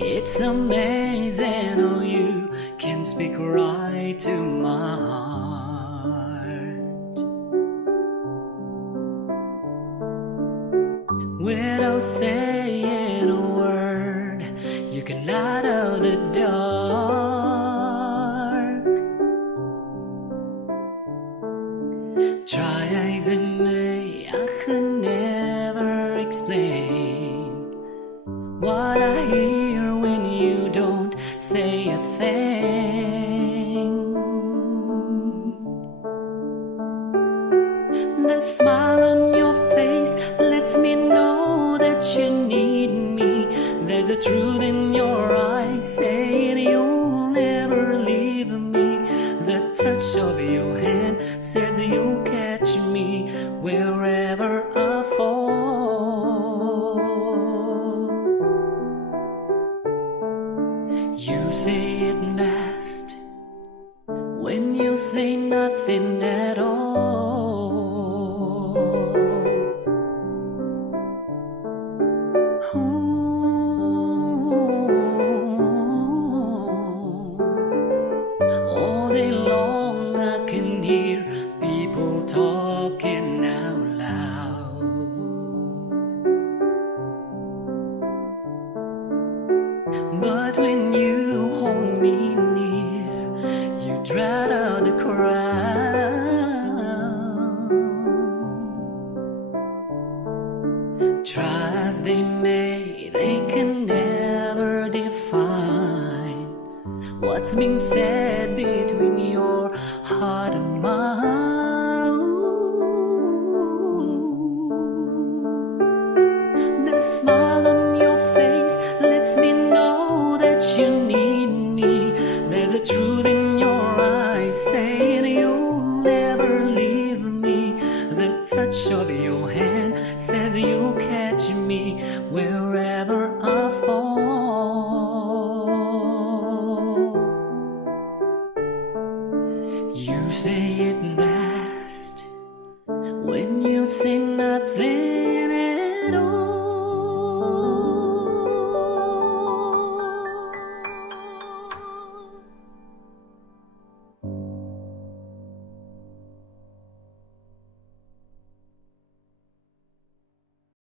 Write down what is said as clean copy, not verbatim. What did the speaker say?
It's amazing how you can speak right to my heart without saying a word. You can light up the dark. Try as I may, I could never explain what I hear when you don't say a thing. The smile on your face lets me know that you need me. There's a truth in your eyes saying you'll never leave me. The touch of your hand says you'll catch me wherever I fall. You say it best when you say nothing at all. All day long I can hear people talking out loud, but when you hold me near, you drown out the crowd. Try as they may, they can never define what's being said between your heart and mine. The smile on your face lets me know that you need me. There's a truth in your eyes saying you'll never leave me. The touch of your hand says you'll catch me wherever I fall. You say it best when you say nothing at all.